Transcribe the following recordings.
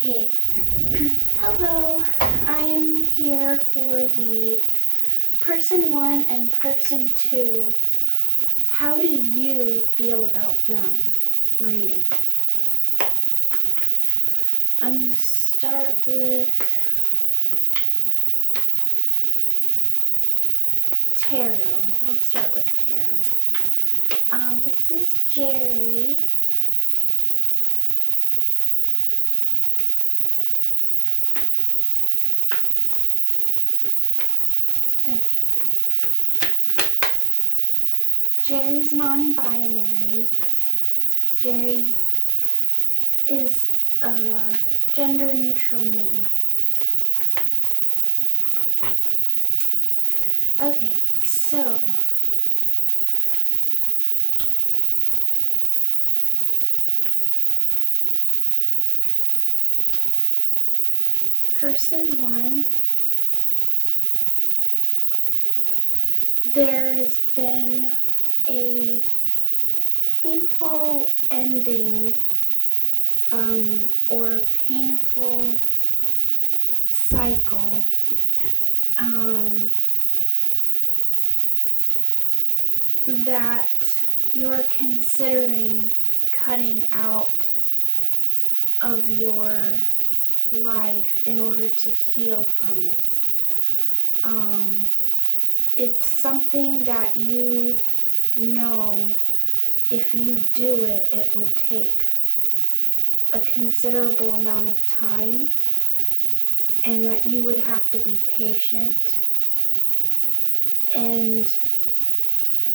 Okay, hello. I am here for the person 1 and person 2. How do you feel about them reading? I'm going to start with tarot. I'll start with tarot. This is Geri. Okay. Geri's non-binary. Geri is a gender-neutral name. Okay, so person 1, there's been a painful ending or a painful cycle that you're considering cutting out of your life in order to heal from it. It's something that you know if you do it, it would take a considerable amount of time and that you would have to be patient. And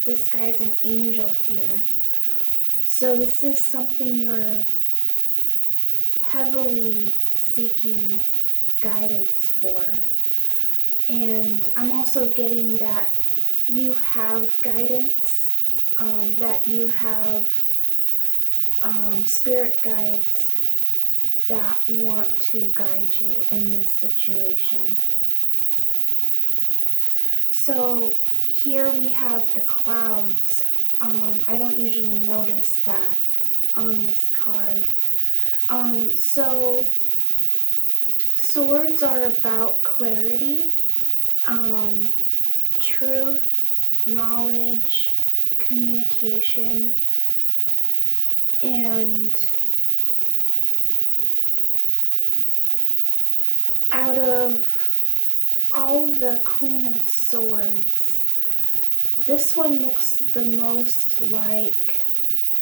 this guy's an angel here. So this is something you're heavily seeking guidance for. And I'm also getting that you have guidance, that you have spirit guides that want to guide you in this situation. So here we have the clouds. I don't usually notice that on this card. So swords are about clarity, truth, knowledge, communication, and out of all the Queen of Swords, this one looks the most like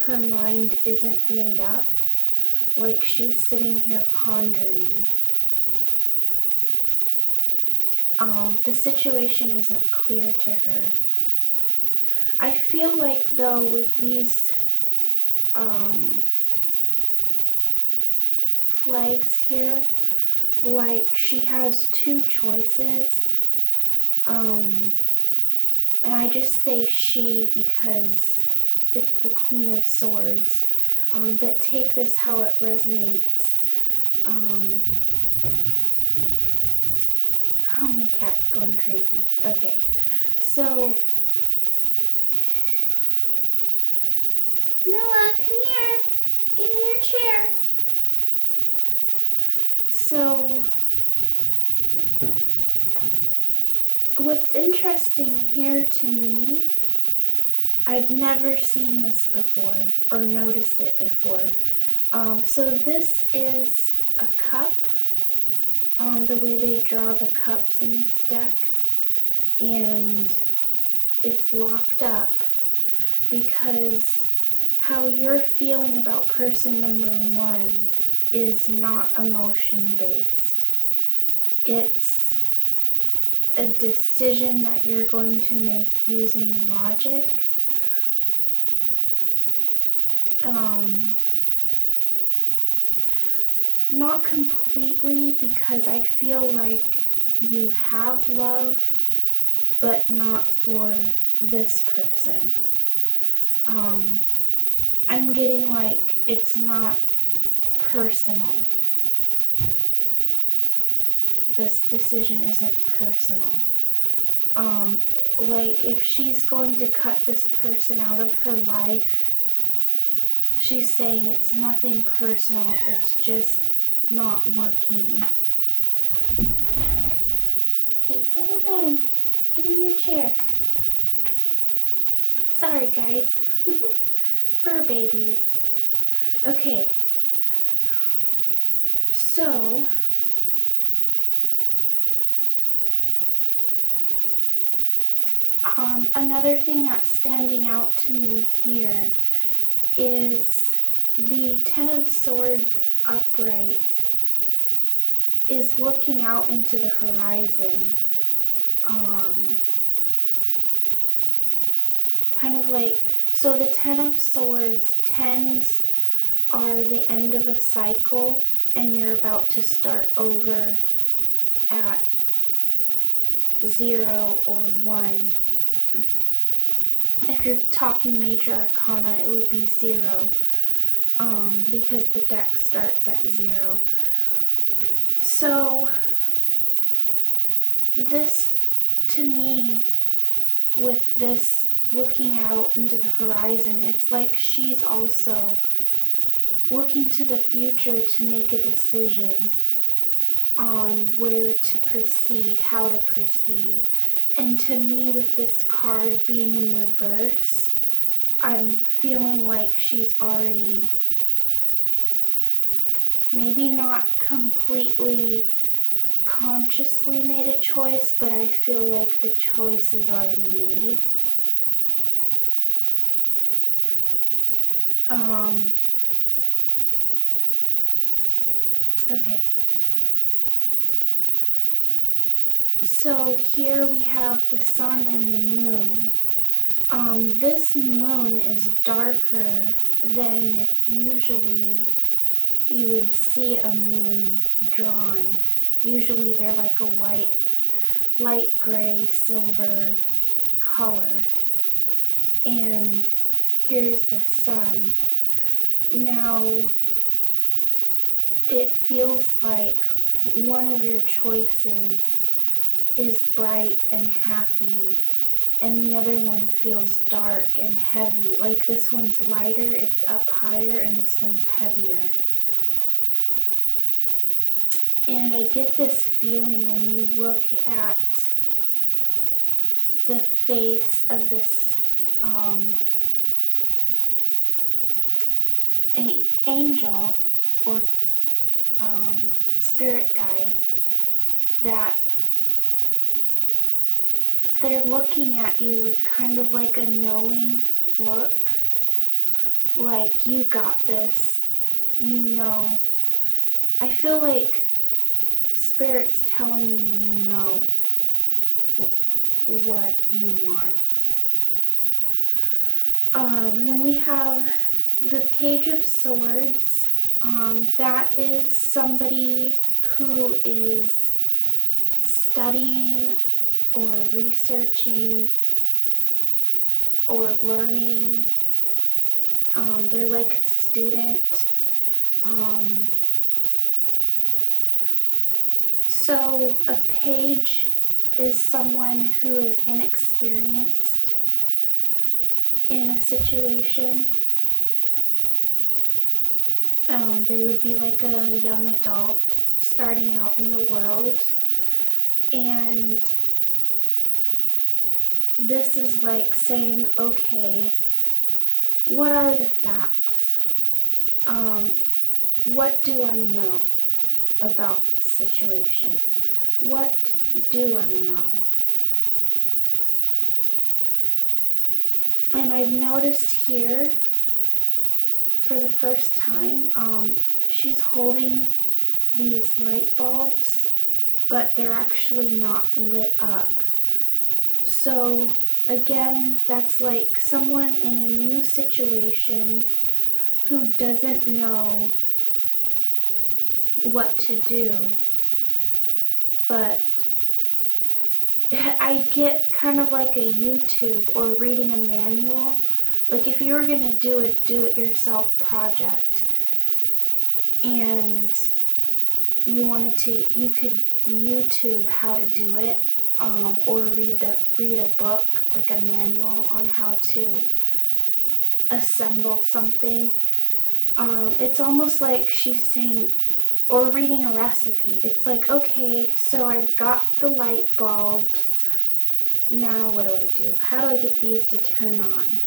her mind isn't made up, like she's sitting here pondering. The situation isn't clear to her. I feel like, though, with these flags here, like she has two choices. And I just say she because it's the Queen of Swords. But take this how it resonates. Oh, my cat's going crazy. Okay, so Nilla, come here. Get in your chair. So what's interesting here to me, I've never seen this before or noticed it before. So this is a cup. The way they draw the cups in this deck, and it's locked up because how you're feeling about person number 1 is not emotion based. It's a decision that you're going to make using logic. Not completely, because I feel like you have love, but not for this person. I'm getting like it's not personal. This decision isn't personal. Like if she's going to cut this person out of her life, she's saying it's nothing personal, it's just not working. Okay, settle down. Get in your chair. Sorry, guys. Fur babies. Okay. So, another thing that's standing out to me here is the Ten of Swords upright is looking out into the horizon. Kind of like, so the Ten of Swords, tens are the end of a cycle and you're about to start over at 0 or 1. If you're talking major arcana, it would be 0, because the deck starts at 0. So this, to me, with this looking out into the horizon, it's like she's also looking to the future to make a decision on where to proceed, how to proceed. And to me, with this card being in reverse, I'm feeling like she's already, maybe not completely consciously made a choice, but I feel like the choice is already made. Okay. So here we have the sun and the moon. This moon is darker than usually you would see a moon drawn. Usually they're like a white, light gray, silver color. And here's the sun. Now, it feels like one of your choices is bright and happy, and the other one feels dark and heavy. Like this one's lighter, it's up higher, and this one's heavier. And I get this feeling when you look at the face of this angel or spirit guide, that they're looking at you with kind of like a knowing look, like you got this, you know. I feel like Spirit's telling you, you know what you want. And then we have the Page of Swords. That is somebody who is studying or researching or learning. They're like a student. So a page is someone who is inexperienced in a situation. They would be like a young adult starting out in the world, and this is like saying, okay, what are the facts? What do I know about this situation? What do I know? And I've noticed here, for the first time, she's holding these light bulbs, but they're actually not lit up. So again, that's like someone in a new situation who doesn't know what to do. But I get kind of like a YouTube or reading a manual. Like if you were going to do a do-it-yourself project and you wanted to, you could YouTube how to do it, or read a book, like a manual on how to assemble something. It's almost like she's saying, or reading a recipe. It's like, okay, so I've got the light bulbs. Now what do I do? How do I get these to turn on?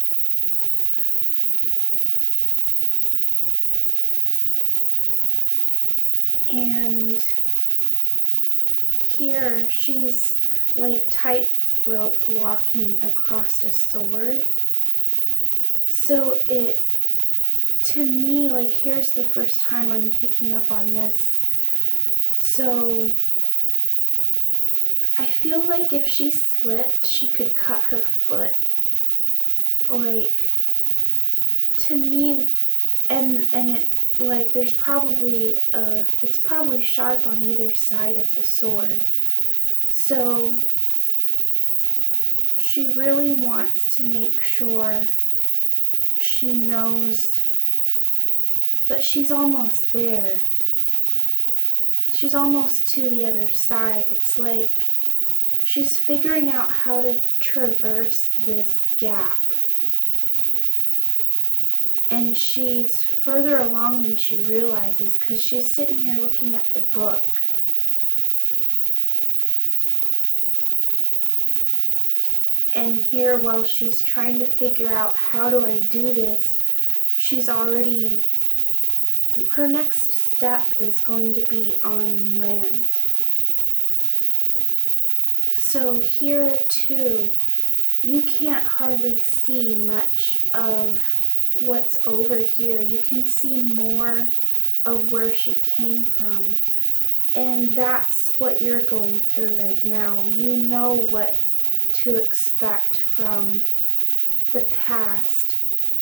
And here she's like tightrope walking across a sword. So it, to me, like, here's the first time I'm picking up on this. So I feel like if she slipped, she could cut her foot. Like, to me, and it, like, there's probably it's probably sharp on either side of the sword. So she really wants to make sure she knows, but she's almost there. She's almost to the other side. It's like she's figuring out how to traverse this gap. And she's further along than she realizes, because she's sitting here looking at the book. And here, while she's trying to figure out how do I do this, she's already, her next step is going to be on land. So here too, you can't hardly see much of what's over here. You can see more of where she came from. And that's what you're going through right now. You know what to expect from the past,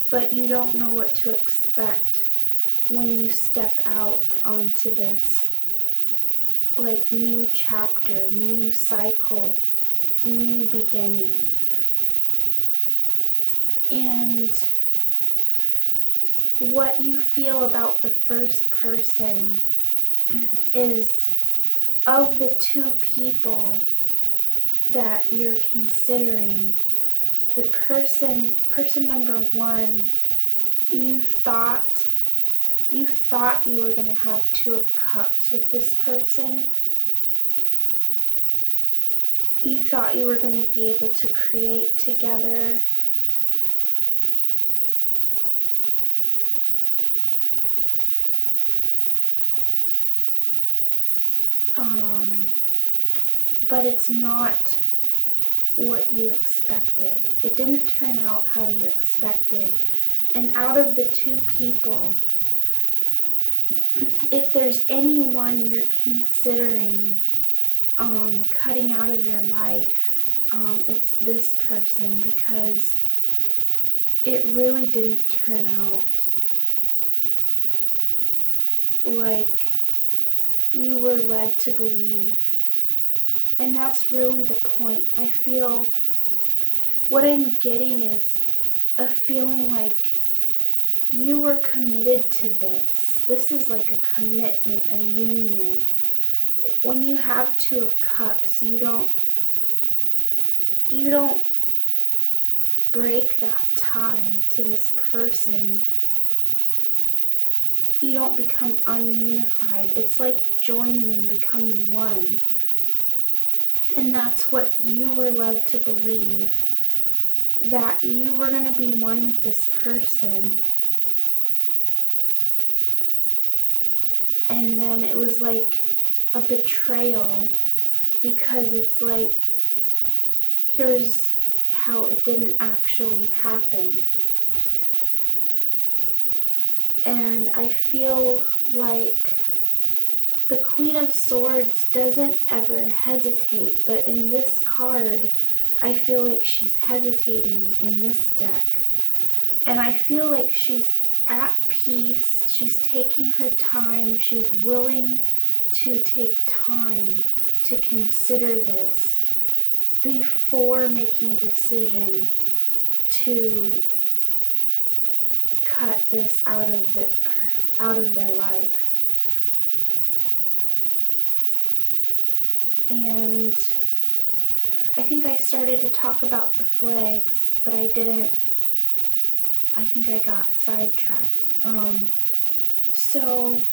but you don't know what to expect when you step out onto this, like, new chapter, new cycle, new beginning. And what you feel about the first person is, of the two people that you're considering, the person number one, you thought you were going to have Two of Cups with this person. You thought you were going to be able to create together. But it's not what you expected. It didn't turn out how you expected. And out of the two people, if there's anyone you're considering cutting out of your life, it's this person, because it really didn't turn out like you were led to believe. And that's really the point. I feel what I'm getting is a feeling like you were committed to this. This is like a commitment, a union. When you have Two of Cups, you don't break that tie to this person. You don't become ununified. It's like joining and becoming one. And that's what you were led to believe, that you were going to be one with this person. And then it was like a betrayal, because it's like, here's how it didn't actually happen. And I feel like the Queen of Swords doesn't ever hesitate, but in this card, I feel like she's hesitating in this deck. And I feel like she's at peace, she's taking her time, she's willing to take time to consider this before making a decision to cut this out of their life. And I think I started to talk about the flags, but I didn't. I think I got sidetracked. So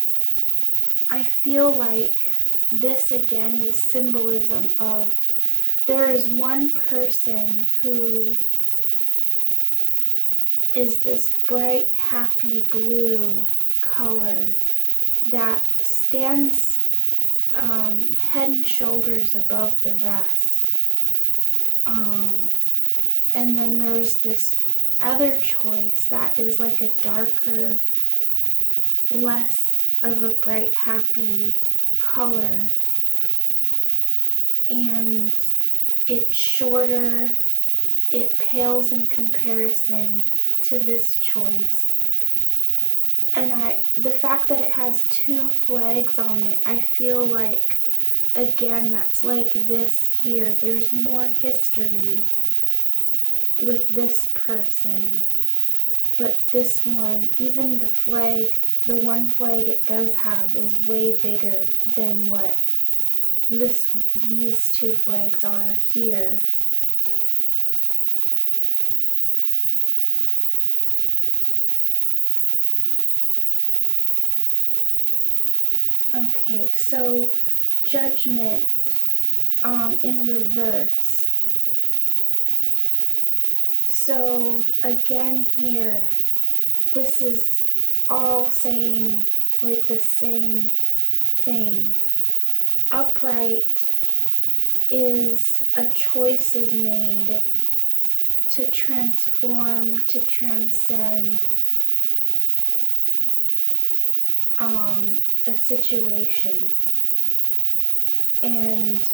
I feel like this again is symbolism of there is one person who is this bright, happy blue color that stands head and shoulders above the rest. And then there's this other choice that is like a darker, less of a bright, happy color. And it's shorter, it pales in comparison to this choice. And the fact that it has two flags on it, I feel like, again, that's like this here. There's more history with this person. But this one, even the flag, the one flag it does have is way bigger than what these two flags are here. Okay, so Judgment in reverse. So again here, this is all saying like the same thing. Upright is a choice is made to transform, to transcend a situation. And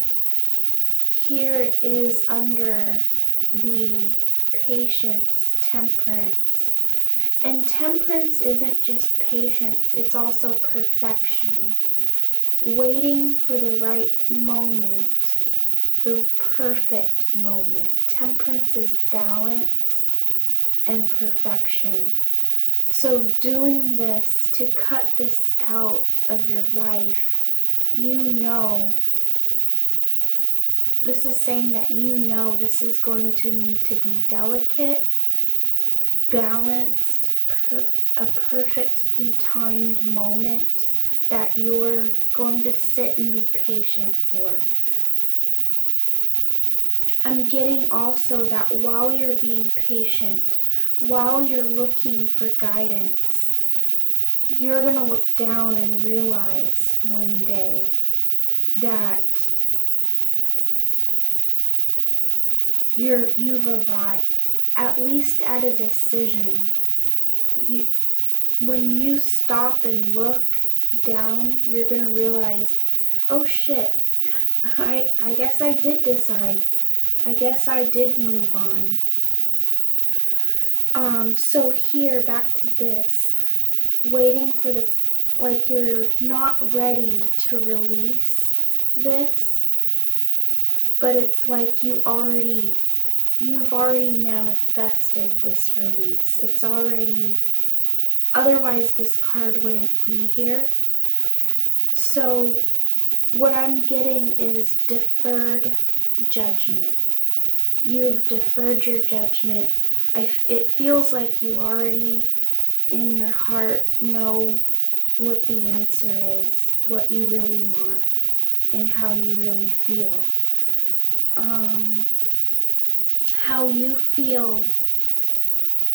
here it is under the patience, temperance. And temperance isn't just patience, it's also perfection. Waiting for the right moment, the perfect moment. Temperance is balance and perfection. So doing this to cut this out of your life, you know, this is saying that you know this is going to need to be delicate, balanced, a perfectly timed moment that you're going to sit and be patient for. I'm getting also that while you're being patient, while you're looking for guidance, you're going to look down and realize one day that you've arrived, at least at a decision. When you stop and look down, you're going to realize, oh shit, I guess I did decide. I guess I did move on. So here, back to this, waiting for like you're not ready to release this, but it's like you've already manifested this release. It's already, otherwise this card wouldn't be here. So what I'm getting is deferred judgment. You've deferred your judgment. It feels like you already in your heart know what the answer is, what you really want, and how you really feel. How you feel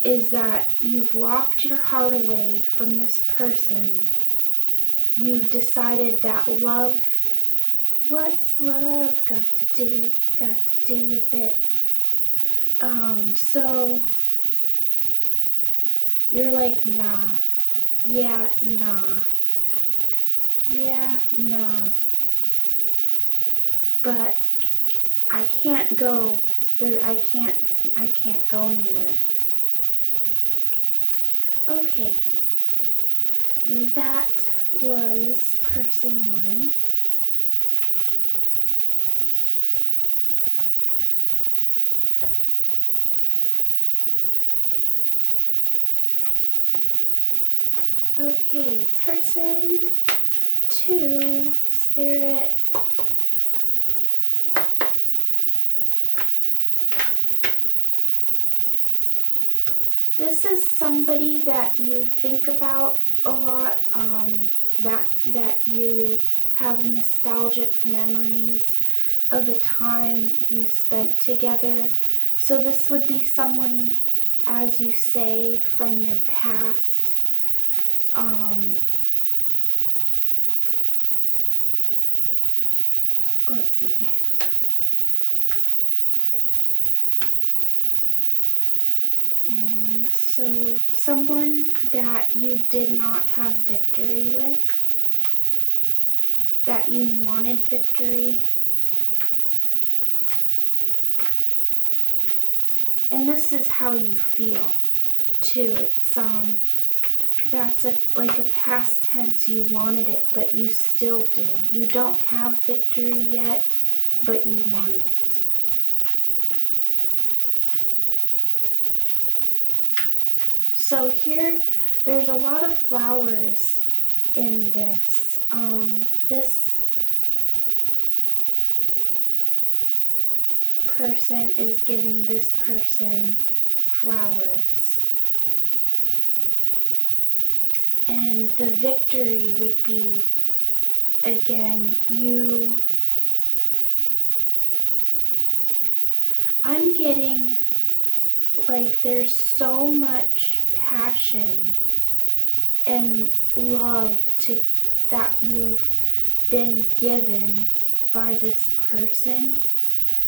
is that you've locked your heart away from this person. You've decided that love, what's love got to do with it? So you're like, nah, yeah, nah, yeah, nah, but I can't go there. I can't go anywhere. Okay, that was person one. Okay, person two, Spirit. This is somebody that you think about a lot, that you have nostalgic memories of a time you spent together. So this would be someone, as you say, from your past. Let's see. And so someone that you did not have victory with, that you wanted victory. And this is how you feel too. It's that's like a past tense. You wanted it, but you still do. You don't have victory yet, but you want it. So here, there's a lot of flowers in this. This person is giving this person flowers. And the victory would be, again, I'm getting like there's so much passion and love that you've been given by this person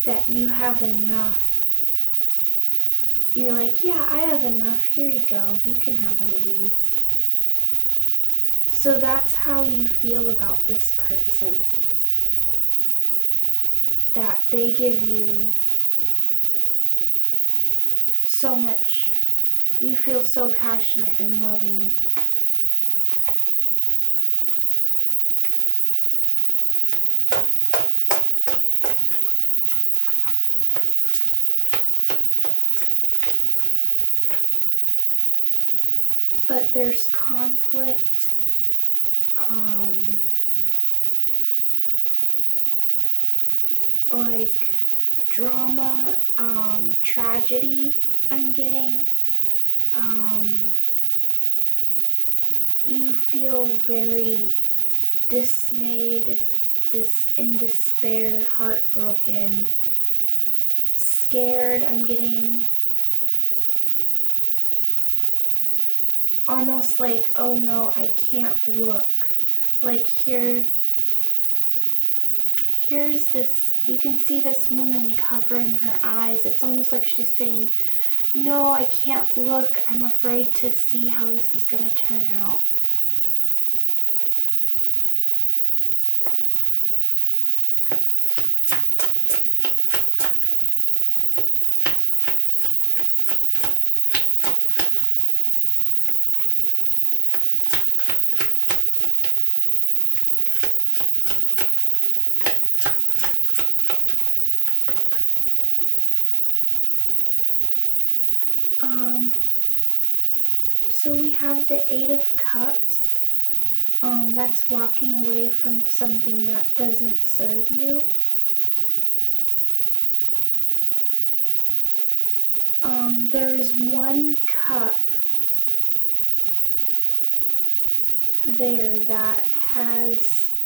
that you have enough. You're like, yeah, I have enough. Here you go. You can have one of these. So that's how you feel about this person. That they give you so much. You feel so passionate and loving. But there's conflict, like drama, tragedy I'm getting. You feel very dismayed, in despair, heartbroken, scared I'm getting. Almost like, oh no, I can't look. Like here's this, you can see this woman covering her eyes. It's almost like she's saying, no, I can't look. I'm afraid to see how this is going to turn out. So we have the Eight of Cups. That's walking away from something that doesn't serve you. There is one cup there that has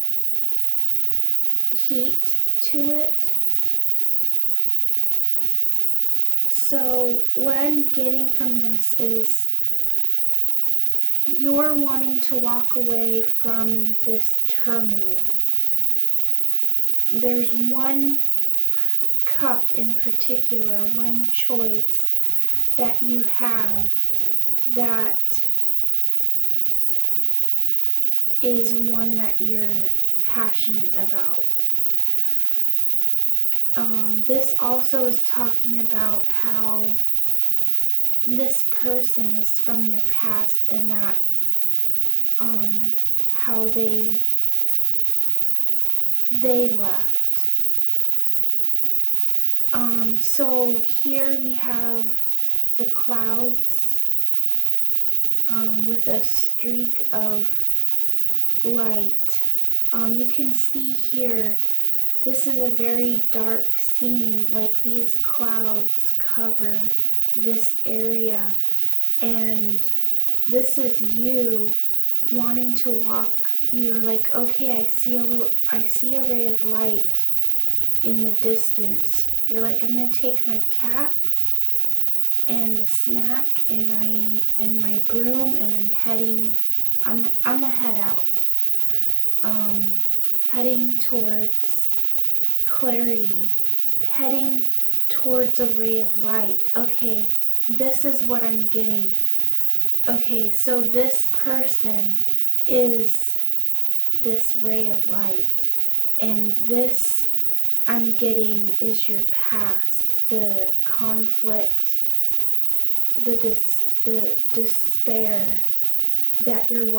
heat to it. So what I'm getting from this is you're wanting to walk away from this turmoil. There's one cup in particular, one choice that you have that is one that you're passionate about. This also is talking about how this person is from your past and that how they left. So here we have the clouds with a streak of light. You can see here, this is a very dark scene, like these clouds cover this area, and this is you wanting to walk you're like, okay, I see a ray of light in the distance. You're like, I'm gonna take my cat and a snack and my broom, and I'm gonna head out. Heading towards clarity, heading towards a ray of light. Okay, this is what I'm getting. Okay, so this person is this ray of light, and this I'm getting is your past, the conflict, the despair that you're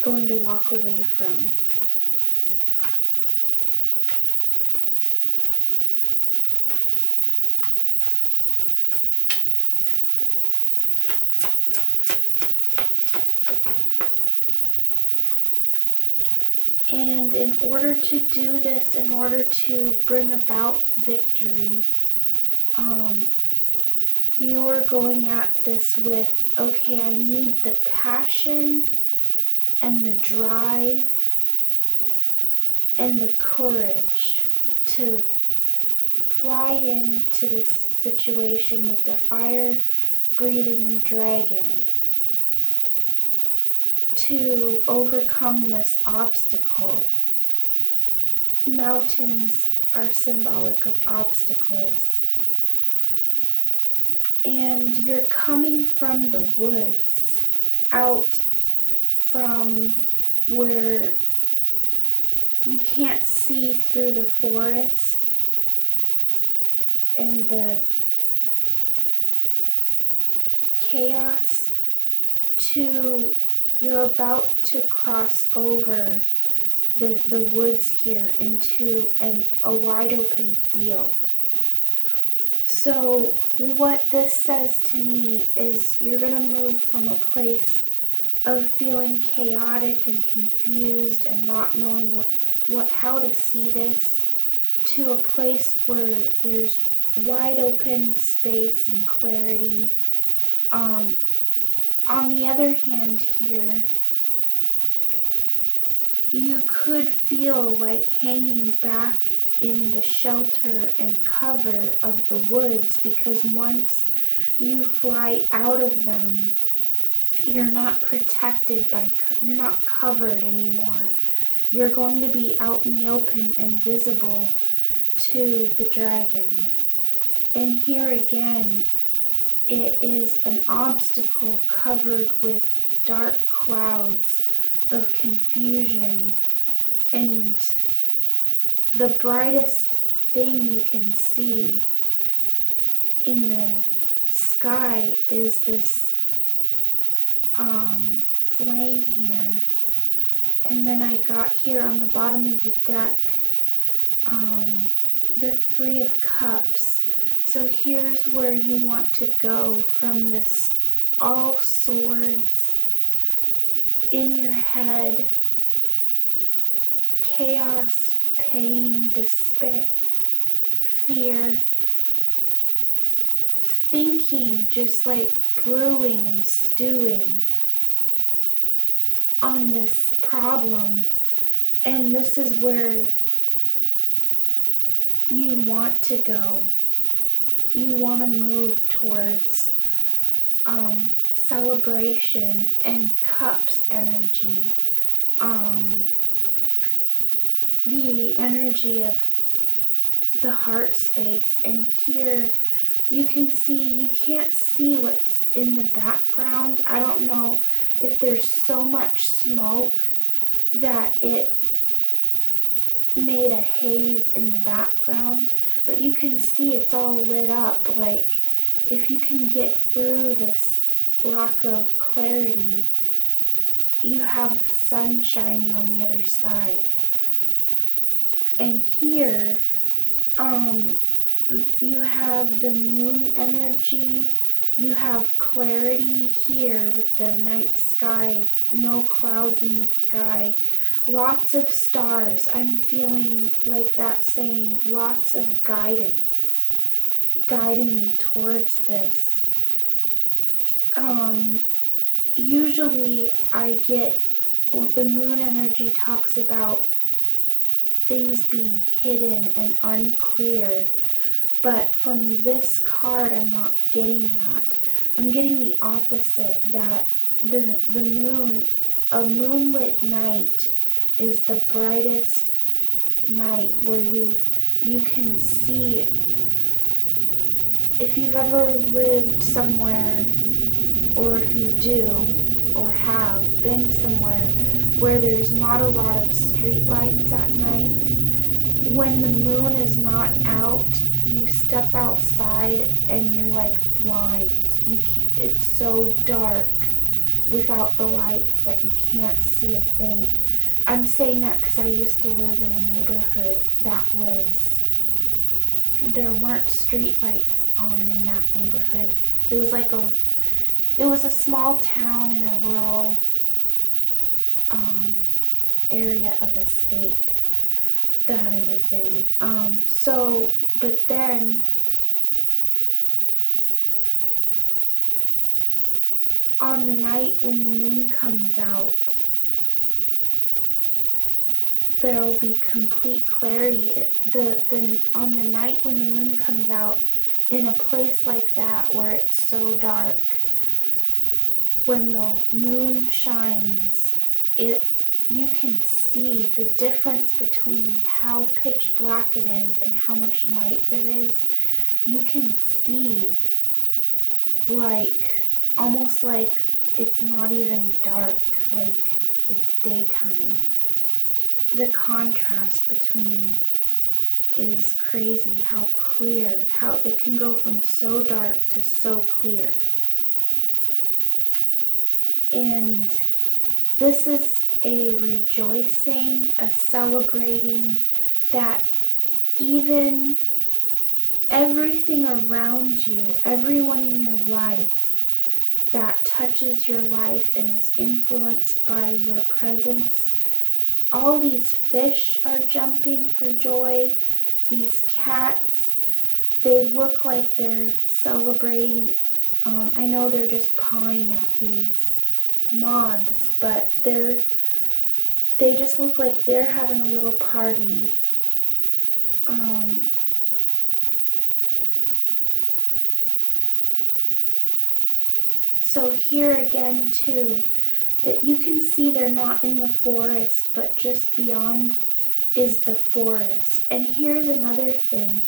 going to walk away from. And in order to do this, in order to bring about victory, you are going at this with, okay, I need the passion and the drive and the courage to fly into this situation with the fire-breathing dragon to overcome this obstacle. Mountains are symbolic of obstacles. And you're coming from the woods, out from where you can't see through the forest and the chaos, to you're about to cross over the woods here into a wide open field. So what this says to me is you're going to move from a place of feeling chaotic and confused and not knowing how to see this, to a place where there's wide open space and clarity. On the other hand here, you could feel like hanging back in the shelter and cover of the woods, because once you fly out of them, you're not protected you're not covered anymore. You're going to be out in the open and visible to the dragon. And here again, it is an obstacle covered with dark clouds of confusion, and the brightest thing you can see in the sky is this flame here. And then I got here on the bottom of the deck the Three of Cups. So here's where you want to go from this all swords in your head, chaos, pain, despair, fear, thinking, just like brewing and stewing on this problem. And this is where you want to go. You want to move towards celebration and cups energy, the energy of the heart space. And here you can see, you can't see what's in the background. I don't know if there's so much smoke that it made a haze in the background, but you can see it's all lit up. Like, if you can get through this lack of clarity, you have sun shining on the other side. And here you have the moon energy, you have clarity here with the night sky, no clouds in the sky, lots of stars. I'm feeling like that saying lots of guidance, guiding you towards this. Usually I get the moon energy talks about things being hidden and unclear. But from this card, I'm not getting that. I'm getting the opposite, that the moon, a moonlit night is the brightest night where you can see. If you've ever lived somewhere, or if you do or have been somewhere where there's not a lot of street lights at night, when the moon is not out, you step outside and you're like blind. You can't, it's so dark without the lights that you can't see a thing. I'm saying that because I used to live in a neighborhood that was, there weren't street lights on in that neighborhood. It was like it was a small town in a rural area of a state that I was in. But then on the night when the moon comes out, there'll be complete clarity. On the night when the moon comes out, in a place like that where it's so dark, when the moon shines, you can see the difference between how pitch black it is and how much light there is. You can see, like, almost like it's not even dark, like it's daytime. The contrast between is crazy, how clear, how it can go from so dark to so clear. And this is a rejoicing, a celebrating that even everything around you, everyone in your life that touches your life and is influenced by your presence, all these fish are jumping for joy. These cats, they look like they're celebrating. I know they're just pawing at these moths, but they just look like they're having a little party. So here again too, you can see they're not in the forest, but just beyond is the forest. And here's another thing.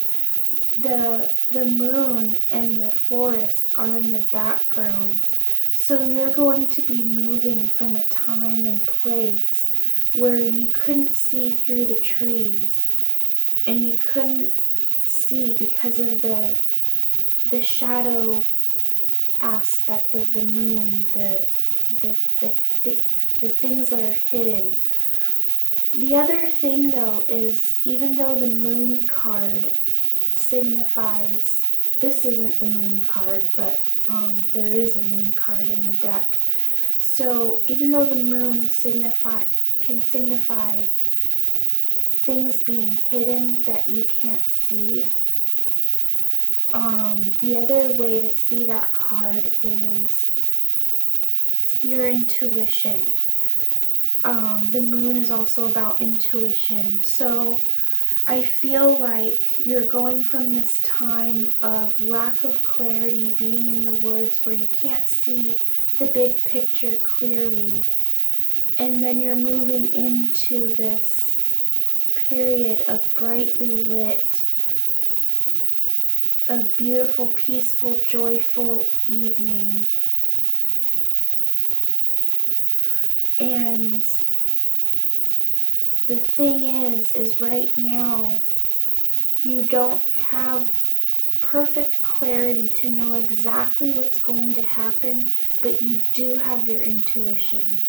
The moon and the forest are in the background. So you're going to be moving from a time and place where you couldn't see through the trees, and you couldn't see because of the shadow aspect of the moon, the things that are hidden. The other thing though is, even though the moon card signifies, this isn't the moon card, but there is a moon card in the deck. So even though the moon can signify things being hidden that you can't see, the other way to see that card is your intuition. The moon is also about intuition. So I feel like you're going from this time of lack of clarity, being in the woods where you can't see the big picture clearly, and then you're moving into this period of brightly lit, a beautiful, peaceful, joyful evening. And the thing is right now you don't have perfect clarity to know exactly what's going to happen, but you do have your intuition.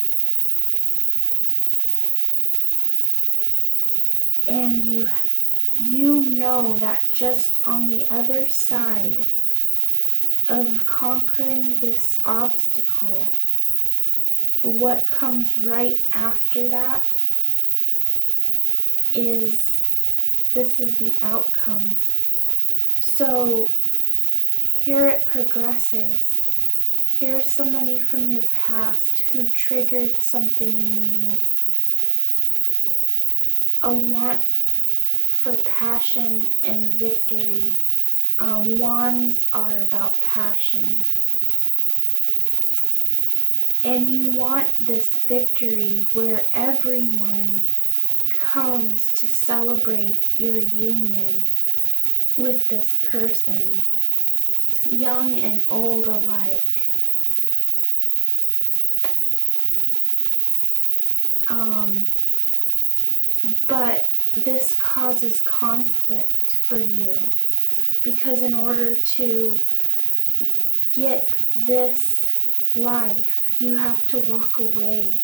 And you know that just on the other side of conquering this obstacle, what comes right after that is, this is the outcome. So here it progresses. here's somebody from your past who triggered something in you, a want for passion and victory. Wands are about passion. And you want this victory where everyone comes to celebrate your union with this person, young and old alike. But this causes conflict for you, because in order to get this life, you have to walk away.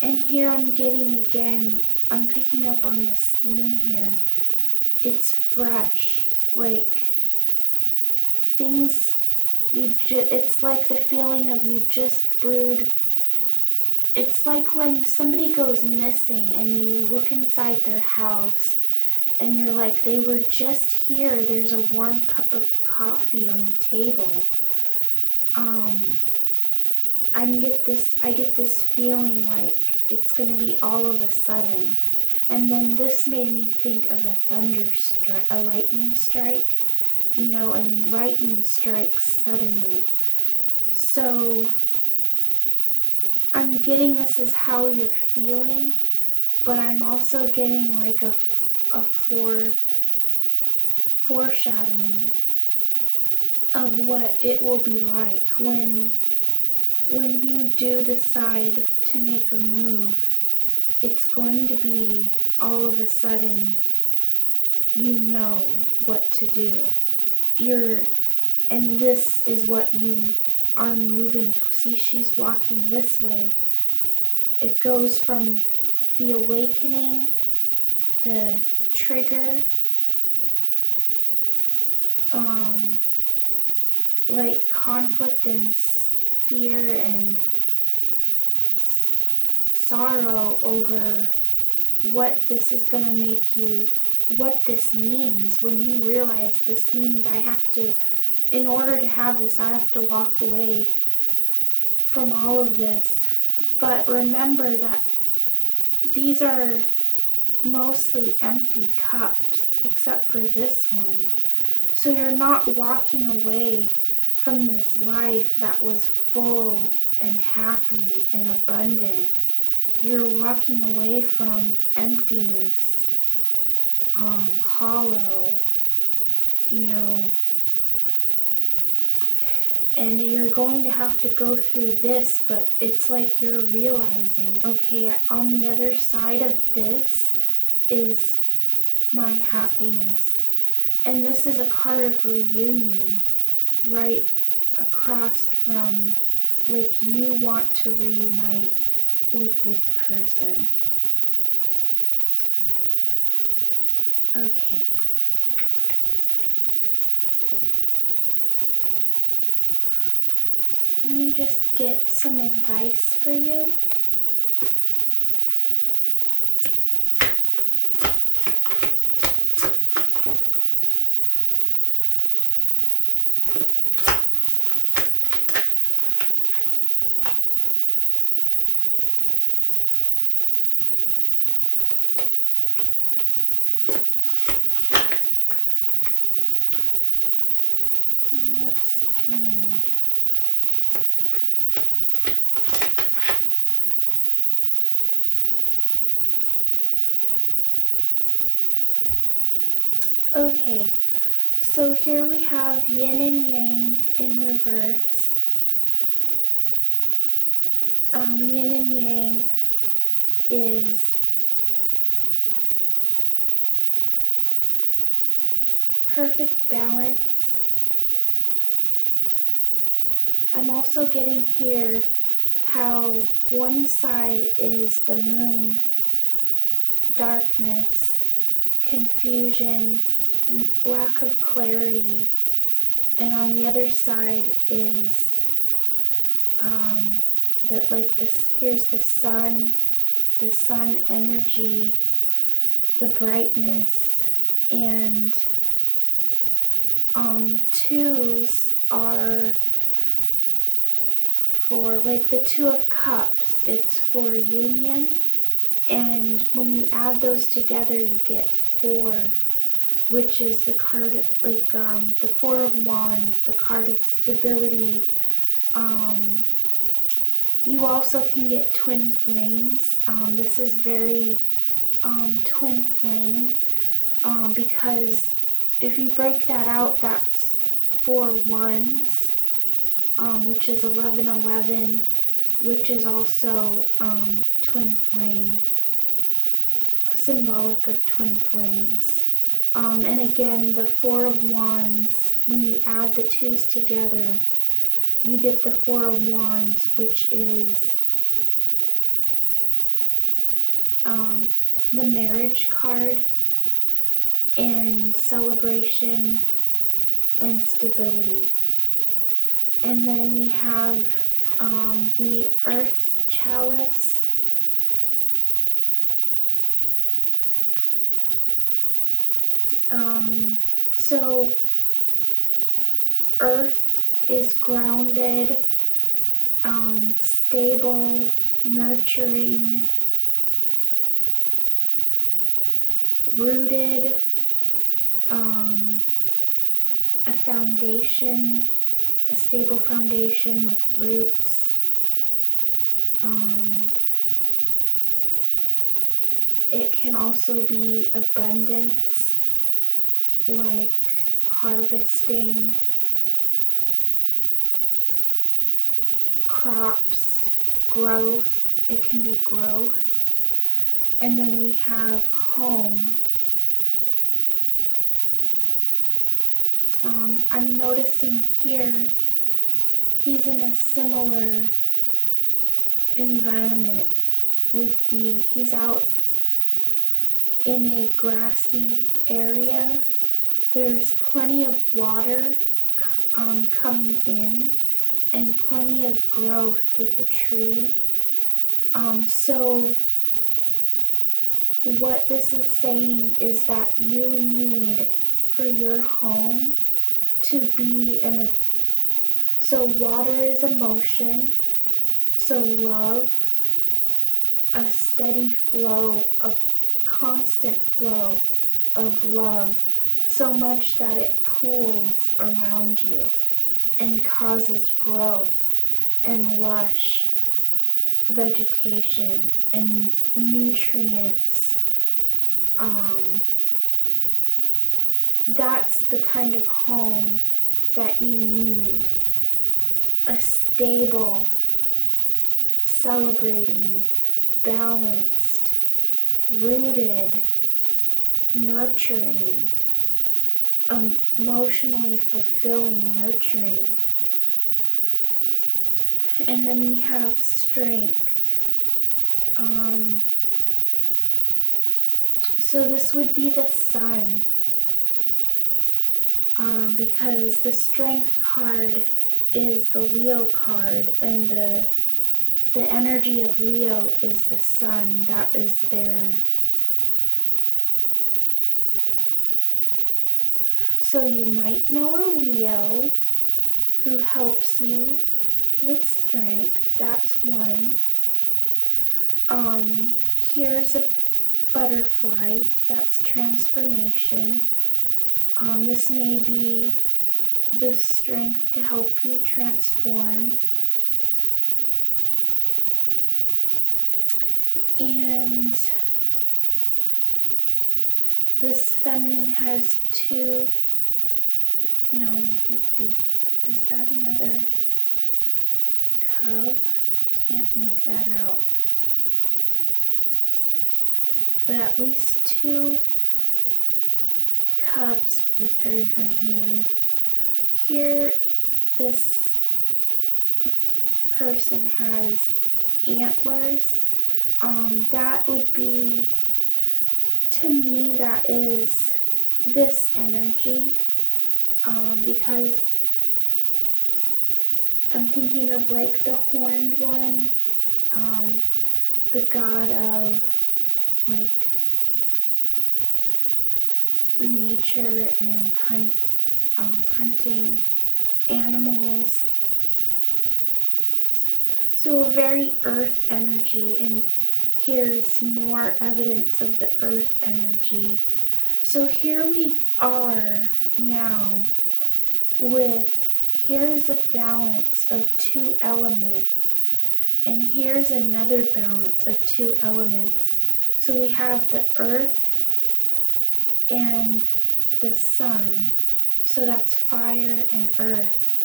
And here I'm getting again, I'm picking up on this theme here. It's fresh, like things it's like the feeling of you just brewed. It's like when somebody goes missing and you look inside their house and you're like, they were just here. There's a warm cup of coffee on the table. I get this feeling like it's going to be all of a sudden. And then this made me think of a lightning strike, and lightning strikes suddenly. So I'm getting this is how you're feeling, but I'm also getting like a foreshadowing of what it will be like when you do decide to make a move. It's going to be all of a sudden you know what to do. And this is what you are moving to. See, she's walking this way. It goes from the awakening, the trigger, like conflict and fear and sorrow over what this is going to make you, what this means. When you realize this means in order to have this, I have to walk away from all of this. But remember that these are mostly empty cups, except for this one. So you're not walking away from this life that was full and happy and abundant. You're walking away from emptiness, hollow, and you're going to have to go through this, but it's like you're realizing, okay, on the other side of this is my happiness. And this is a card of reunion, right across from, like, you want to reunite with this person. Okay. Let me just get some advice for you. Oh, it's too many. Okay, so here we have yin and yang in reverse. Yin and yang is perfect balance. I'm also getting here how one side is the moon, darkness, confusion, lack of clarity, and on the other side is here's the sun energy, the brightness, and twos are for, like the Two of Cups, it's for union. And when you add those together, you get 4, which is the card of, like, the Four of Wands, the card of stability. You also can get twin flames. This is very twin flame, because if you break that out, that's 4 wands, which is 1111, which is also twin flame, symbolic of twin flames. And again, the Four of Wands, when you add the twos together, you get the Four of Wands, which is the marriage card and celebration and stability. And then we have the Earth Chalice. So Earth is grounded, stable, nurturing, rooted, a foundation, a stable foundation with roots. It can also be abundance, like harvesting, crops, growth. It can be growth. And then we have home. I'm noticing here he's in a similar environment with he's out in a grassy area. There's plenty of water coming in and plenty of growth with the tree. So what this is saying is that you need for your home to be so water is emotion, so love, a steady flow, a constant flow of love, so much that it pools around you and causes growth and lush vegetation and nutrients. That's the kind of home that you need. A stable, celebrating, balanced, rooted, nurturing, emotionally fulfilling, nurturing. And then we have strength. So this would be the sun, because the strength card is the Leo card, and the energy of Leo is the sun. That is their... So you might know a Leo who helps you with strength. That's one. Here's a butterfly. That's transformation. This may be the strength to help you transform. And this feminine has 2... No, let's see. Is that another cub? I can't make that out. But at least 2 cubs with her in her hand. Here, this person has antlers. That would be, to me, that is this energy. Because I'm thinking of like the horned one, the god of like nature and hunting animals. So a very earth energy, and here's more evidence of the earth energy. So here we are now with, here's a balance of two elements, and here's another balance of two elements. So we have the earth and the sun. So that's fire and earth.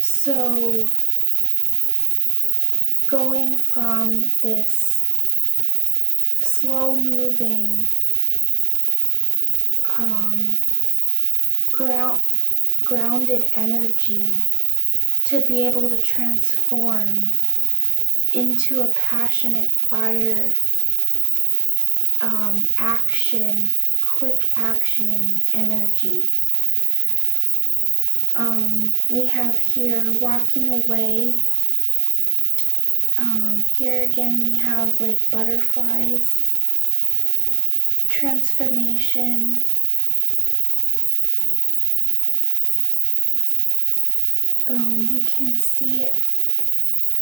So going from this slow moving grounded energy to be able to transform into a passionate fire action, quick action energy. We have here walking away. Here again we have like butterflies, transformation, you can see,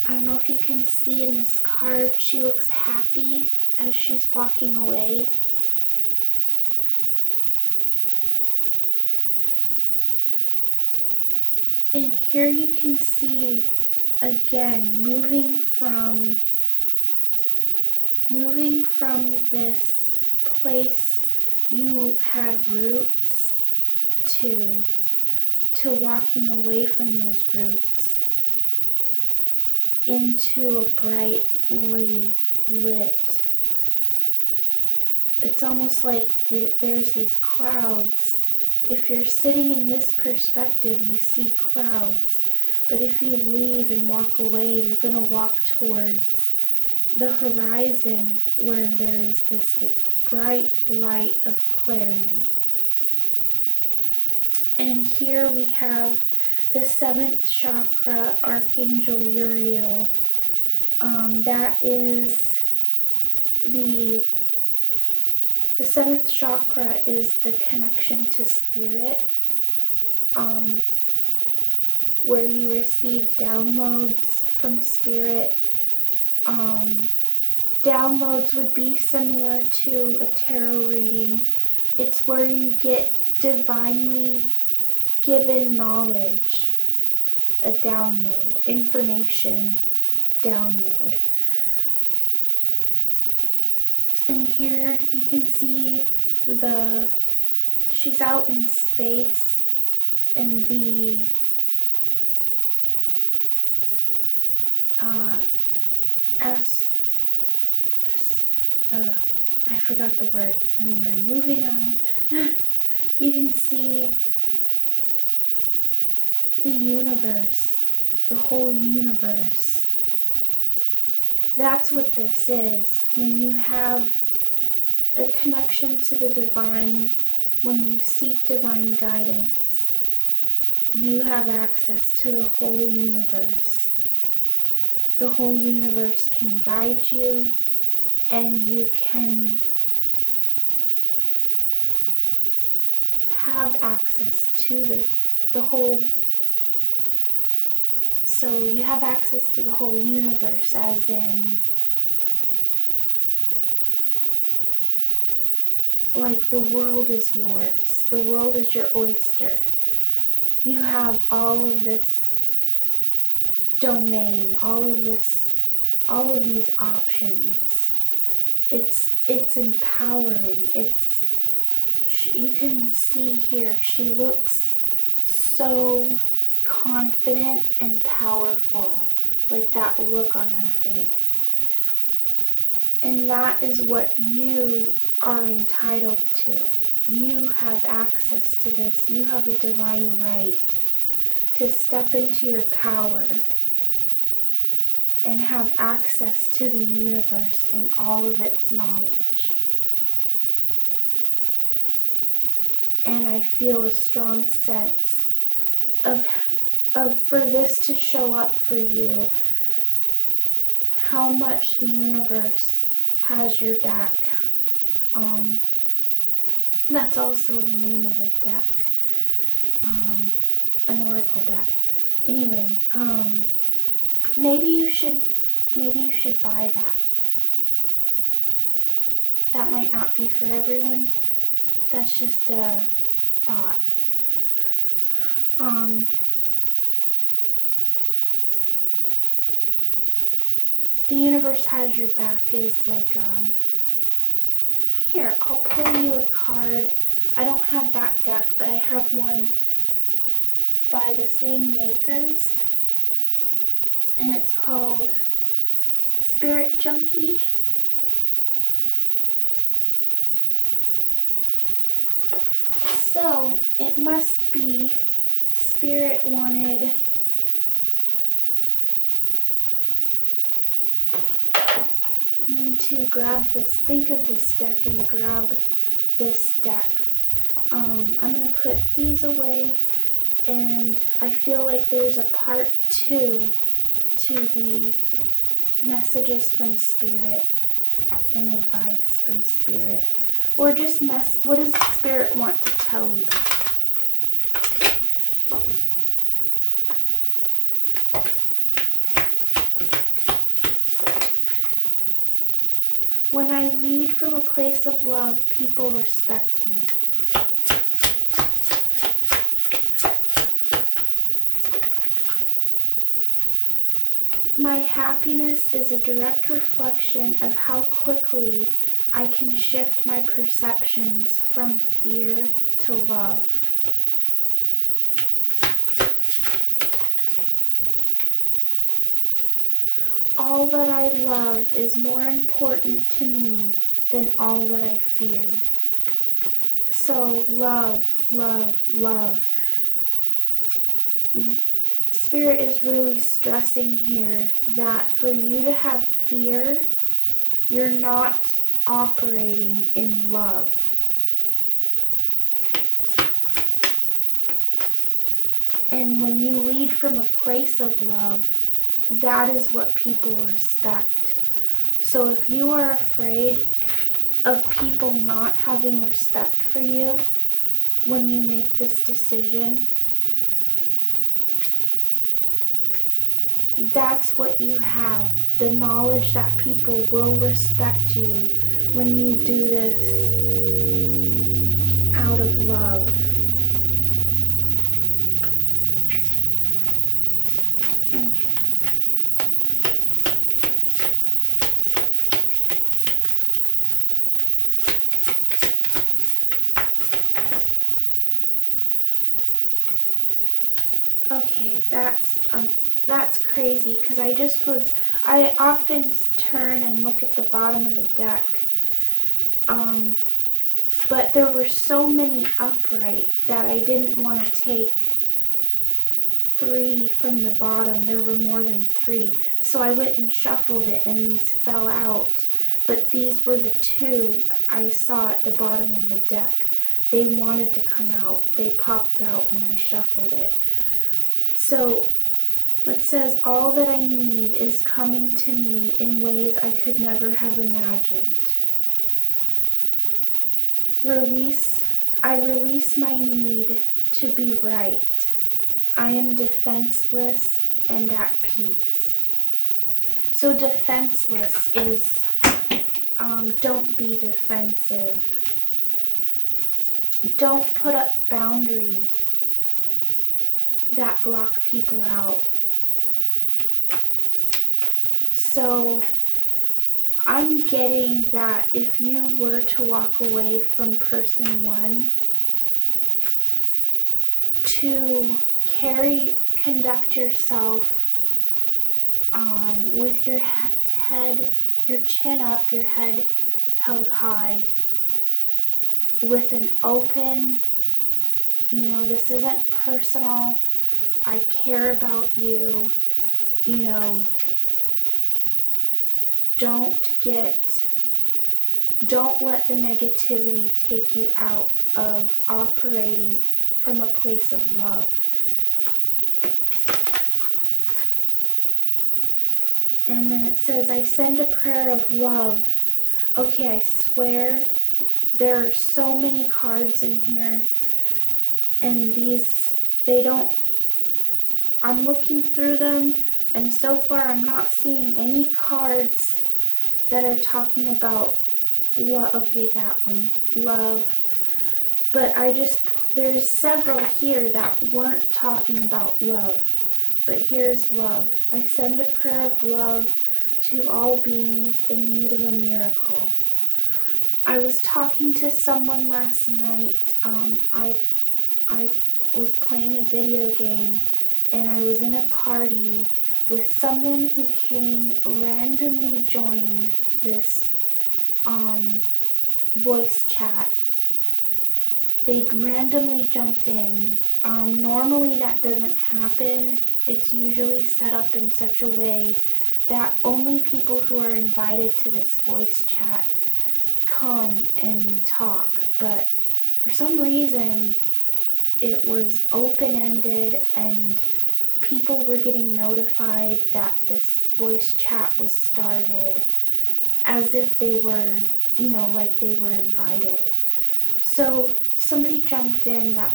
I don't know if you can see in this card, she looks happy as she's walking away. And here you can see again moving from this place you had roots to walking away from those roots into a brightly lit. It's almost like there's these clouds. If you're sitting in this perspective, you see clouds. But if you leave and walk away, you're going to walk towards the horizon where there's this bright light of clarity. And here we have the 7th chakra, Archangel Uriel. That is the 7th chakra is the connection to spirit, where you receive downloads from spirit. Downloads would be similar to a tarot reading. It's where you get divinely given knowledge, a download, information download. And here you can see she's out in space, and I forgot the word. Never mind. Moving on. You can see the universe, the whole universe. That's what this is. When you have a connection to the divine, when you seek divine guidance, you have access to the whole universe. The whole universe can guide you, and you can have access to the whole. So you have access to the whole universe, as in like the world is yours. The world is your oyster. You have all of this domain, all of these options. It's empowering. You can see here, she looks so confident and powerful, like that look on her face. And that is what you are entitled to. You have access to this. You have a divine right to step into your power and have access to the universe and all of its knowledge. And I feel a strong sense of for this to show up for you, how much the universe has your back. That's also the name of a deck, an oracle deck. Anyway, maybe you should maybe you should buy that. That might not be for everyone. That's just a thought. The universe has your back is like, here, I'll pull you a card. I don't have that deck, but I have one by the same makers. And it's called Spirit Junkie. So it must be Spirit wanted me to grab this, think of this deck and grab this deck. I'm going to put these away, and I feel like there's a part 2 to the messages from Spirit and advice from Spirit. Or just what does Spirit want to tell you? When I lead from a place of love, people respect me. My happiness is a direct reflection of how quickly I can shift my perceptions from fear to love. All that I love is more important to me than all that I fear. So love, love, love. Spirit is really stressing here that for you to have fear, you're not operating in love. And when you lead from a place of love, that is what people respect. So if you are afraid of people not having respect for you when you make this decision, that's what you have. The knowledge that people will respect you when you do this out of love. Okay, that's crazy, because I often turn and look at the bottom of the deck, but there were so many upright that I didn't want to take 3 from the bottom. There were more than 3, so I went and shuffled it, and these fell out, but these were the 2 I saw at the bottom of the deck. They wanted to come out. They popped out when I shuffled it. So it says, all that I need is coming to me in ways I could never have imagined. I release my need to be right. I am defenseless and at peace. So defenseless is, don't be defensive. Don't put up boundaries that block people out. So I'm getting that if you were to walk away from person 1, to conduct yourself with your head, your chin up, your head held high, with an open, this isn't personal, I care about you, don't let the negativity take you out of operating from a place of love. And then it says, I send a prayer of love. Okay, I swear there are so many cards in here, and these, I'm looking through them, And so far I'm not seeing any cards that are talking about love. Okay, that one, love. But there's several here that weren't talking about love. But here's love. I send a prayer of love to all beings in need of a miracle. I was talking to someone last night. I was playing a video game, and I was in a party with someone who randomly joined this voice chat. They randomly jumped in. Normally that doesn't happen. It's usually set up in such a way that only people who are invited to this voice chat come and talk. But for some reason, it was open-ended, and people were getting notified that this voice chat was started as if they were, like they were invited. So somebody jumped in that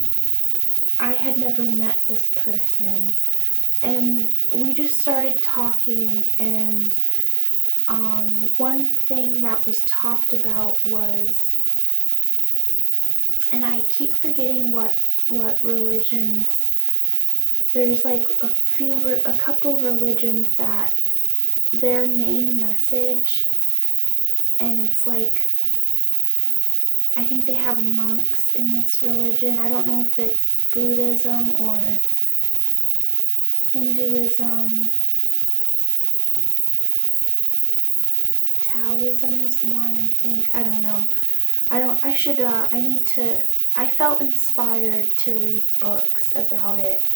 I had never met this person, and we just started talking, and one thing that was talked about was, and I keep forgetting what religions, there's like a couple religions that their main message, and it's like, I think they have monks in this religion. I don't know if it's Buddhism or Hinduism. Taoism is one, I think. I don't know. I felt inspired to read books about it.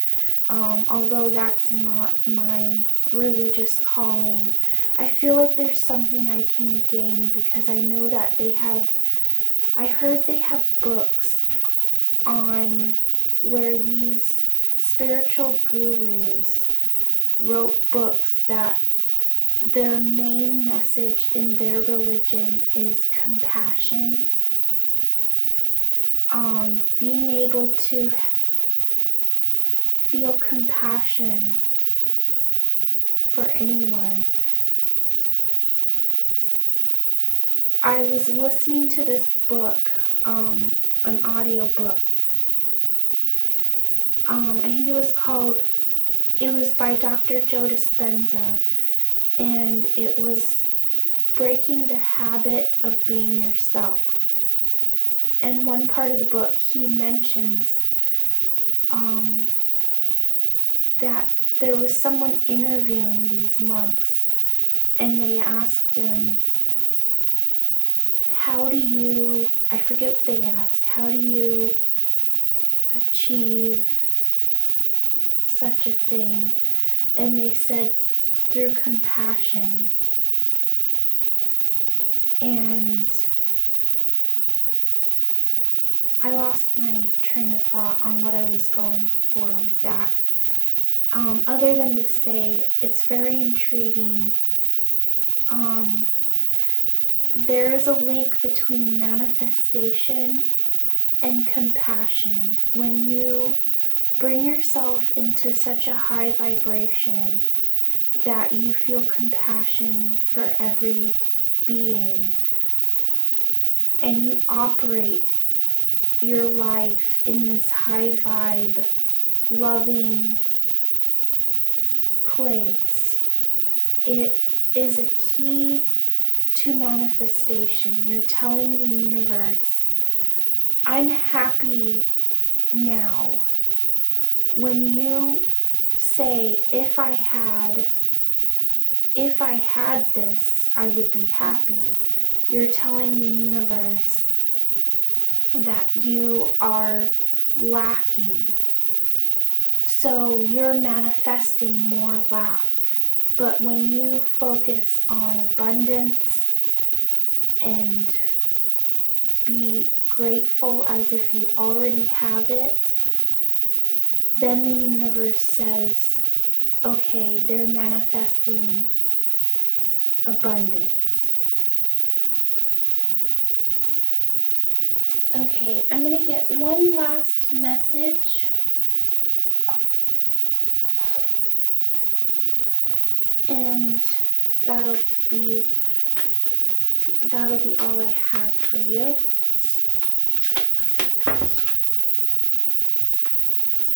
Although that's not my religious calling. I feel like there's something I can gain because I know that I heard they have books on where these spiritual gurus wrote books that their main message in their religion is compassion. Being able to feel compassion for anyone. I was listening to this book, an audio book. I think it was by Dr. Joe Dispenza, and it was breaking the habit of being yourself. And one part of the book, he mentions that there was someone interviewing these monks, and they asked him, I forget what they asked, how do you achieve such a thing? And they said, through compassion. And I lost my train of thought on what I was going for with that. Other than to say, it's very intriguing. There is a link between manifestation and compassion. When you bring yourself into such a high vibration that you feel compassion for every being, and you operate your life in this high vibe, loving place, it is a key to manifestation. You're telling the universe, I'm happy now. When you say, if I had this, I would be happy, you're telling the universe that you are lacking. So you're manifesting more lack. But when you focus on abundance and be grateful as if you already have it, then the universe says, okay, they're manifesting abundance. Okay, I'm going to get one last message. And that'll be all I have for you.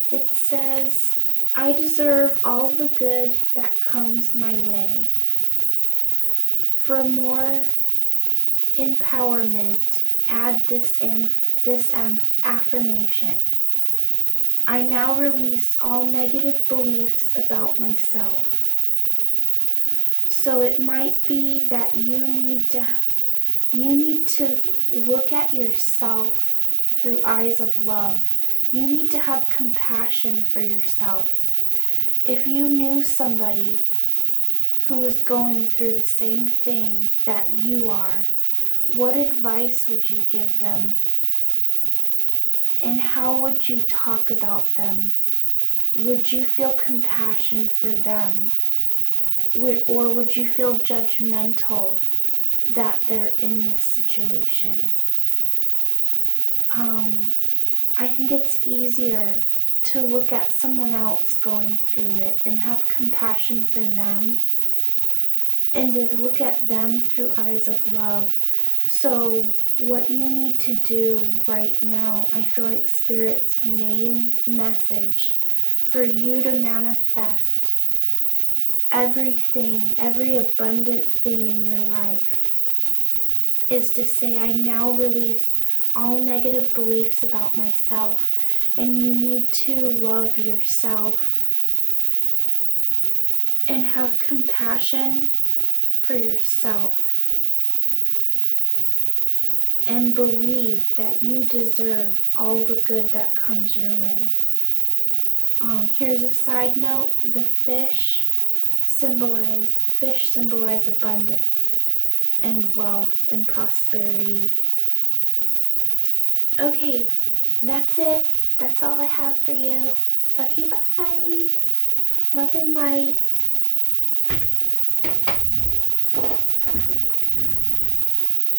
It says, I deserve all the good that comes my way. For more empowerment, add this affirmation. I now release all negative beliefs about myself. So it might be that you need to look at yourself through eyes of love. You need to have compassion for yourself. If you knew somebody who was going through the same thing that you are, what advice would you give them? And how would you talk about them? Would you feel compassion for them? Or would you feel judgmental that they're in this situation? I think it's easier to look at someone else going through it and have compassion for them and to look at them through eyes of love. So what you need to do right now, I feel like Spirit's main message for you to manifest everything, every abundant thing in your life, is to say, I now release all negative beliefs about myself. And you need to love yourself and have compassion for yourself and believe that you deserve all the good that comes your way. Here's a side note. The fish symbolize abundance and wealth and prosperity. Okay, that's it. That's all I have for you. Okay, bye. Love and light.